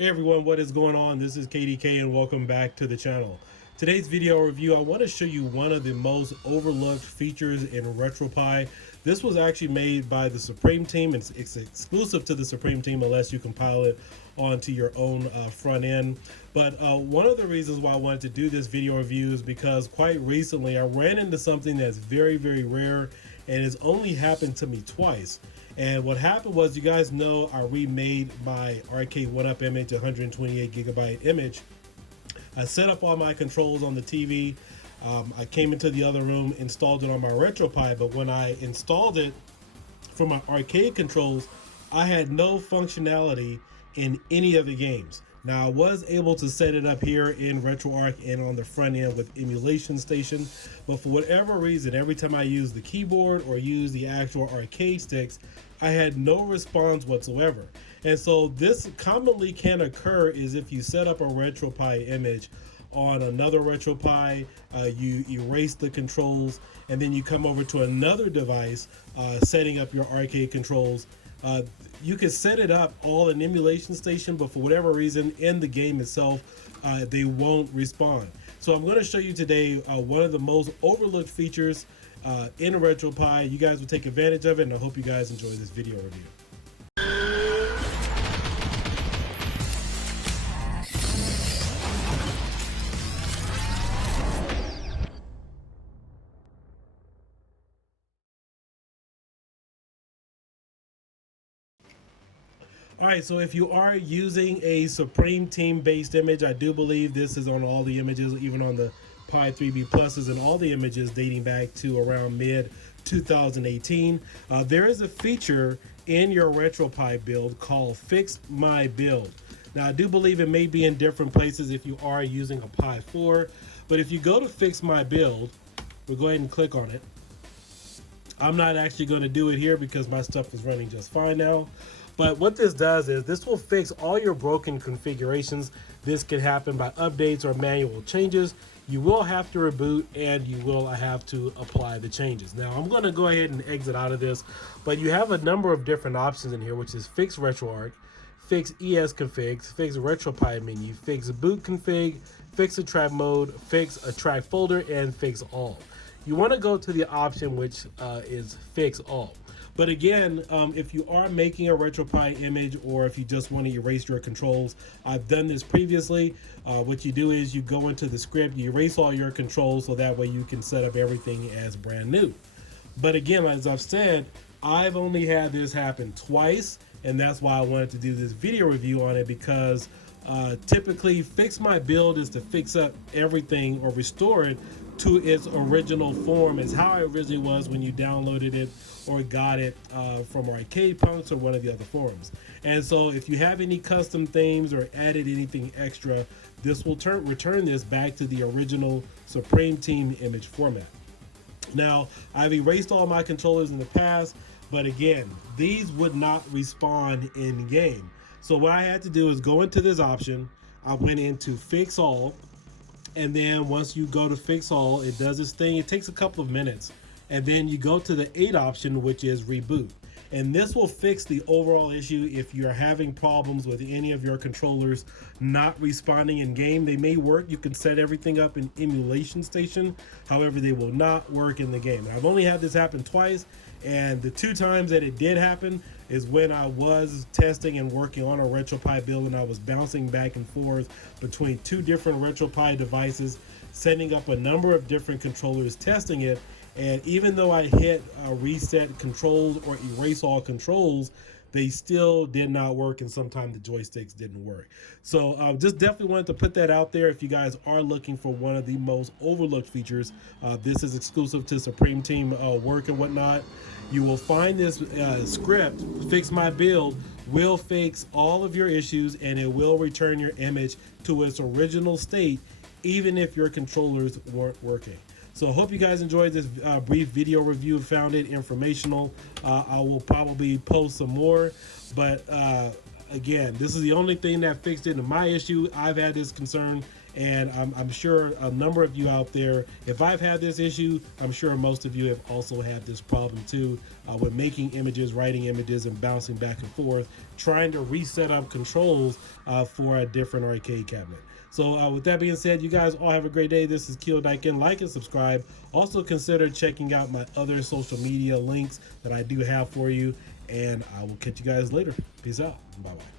Hey everyone, what is going on? This is Kiodiekin and welcome back to the channel. Today's video review, I want to show you one of the most overlooked features in RetroPie. This was actually made by the Supreme team. It's exclusive to the Supreme team unless you compile it onto your own front end. But one of the reasons why I wanted to do this video review is because quite recently I ran into something that's very, very rare and it's only happened to me twice. And what happened was, you guys know I remade my arcade 1-up image, 128 gigabyte image. I set up all my controls on the TV. I came into the other room, installed it on my RetroPie, but when I installed it for my arcade controls, I had no functionality in any of the games. Now I was able to set it up here in RetroArch and on the front end with emulation station, but for whatever reason, every time I use the keyboard or use the actual arcade sticks, I had no response whatsoever. And so this commonly can occur is if you set up a RetroPie image on another RetroPie, you erase the controls, and then you come over to another device, setting up your arcade controls. You can set it up all in emulation station, but for whatever reason in the game itself, they won't respond. So I'm going to show you today one of the most overlooked features in RetroPie. You guys will take advantage of it, and I hope you guys enjoy this video review. All right, so if you are using a Supreme Team based image, I do believe this is on all the images, even on the Pi 3B Pluses and all the images dating back to around mid 2018. There is a feature in your RetroPie build called Fix My Build. Now, I do believe it may be in different places if you are using a Pi 4, but if you go to Fix My Build, we'll go ahead and click on it. I'm not actually going to do it here because my stuff is running just fine now. But what this does is this will fix all your broken configurations. This can happen by updates or manual changes. You will have to reboot and you will have to apply the changes. Now I'm going to go ahead and exit out of this, but you have a number of different options in here, which is Fix RetroArch, Fix ES Config, Fix RetroPie menu, Fix Boot Config, Fix a track mode, Fix a track folder, and Fix all. You want to go to the option which is Fix all. But again, if you are making a RetroPie image or if you just want to erase your controls, I've done this previously. What you do is you go into the script, you erase all your controls so that way you can set up everything as brand new. But again, as I've said, I've only had this happen twice, and that's why I wanted to do this video review on it, because typically Fix My Build is to fix up everything or restore it to its original form, as how it originally was when you downloaded it or got it from Arcade Punks or one of the other forums. And so if you have any custom themes or added anything extra, this will return this back to the original Supreme Team image format. Now, I've erased all my controllers in the past, but again, these would not respawn in game. So what I had to do is go into this option. I went into Fix All, and then once you go to Fix All, it does this thing. It takes a couple of minutes. And then you go to the 8 option, which is Reboot. And this will fix the overall issue if you're having problems with any of your controllers not responding in game. They may work. You can set everything up in emulation station. However, they will not work in the game. I've only had this happen twice, and the 2 times that it did happen is when I was testing and working on a RetroPie build, and I was bouncing back and forth between 2 different RetroPie devices, setting up a number of different controllers, testing it. And even though I hit reset controls or erase all controls, they still did not work, and sometimes the joysticks didn't work. So just definitely wanted to put that out there if you guys are looking for one of the most overlooked features. This is exclusive to Supreme Team work and whatnot. You will find this script, Fix My Build, will fix all of your issues, and it will return your image to its original state, even if your controllers weren't working. So I hope you guys enjoyed this brief video review, found it informational. I will probably post some more, but again, this is the only thing that fixed it in my issue. I've had this concern, And I'm sure a number of you out there, if I've had this issue, I'm sure most of you have also had this problem too, with making images, writing images, and bouncing back and forth, trying to reset up controls for a different arcade cabinet. So with that being said, you guys all have a great day. This is Kiodiekin. Like and subscribe. Also consider checking out my other social media links that I do have for you. And I will catch you guys later. Peace out. Bye-bye.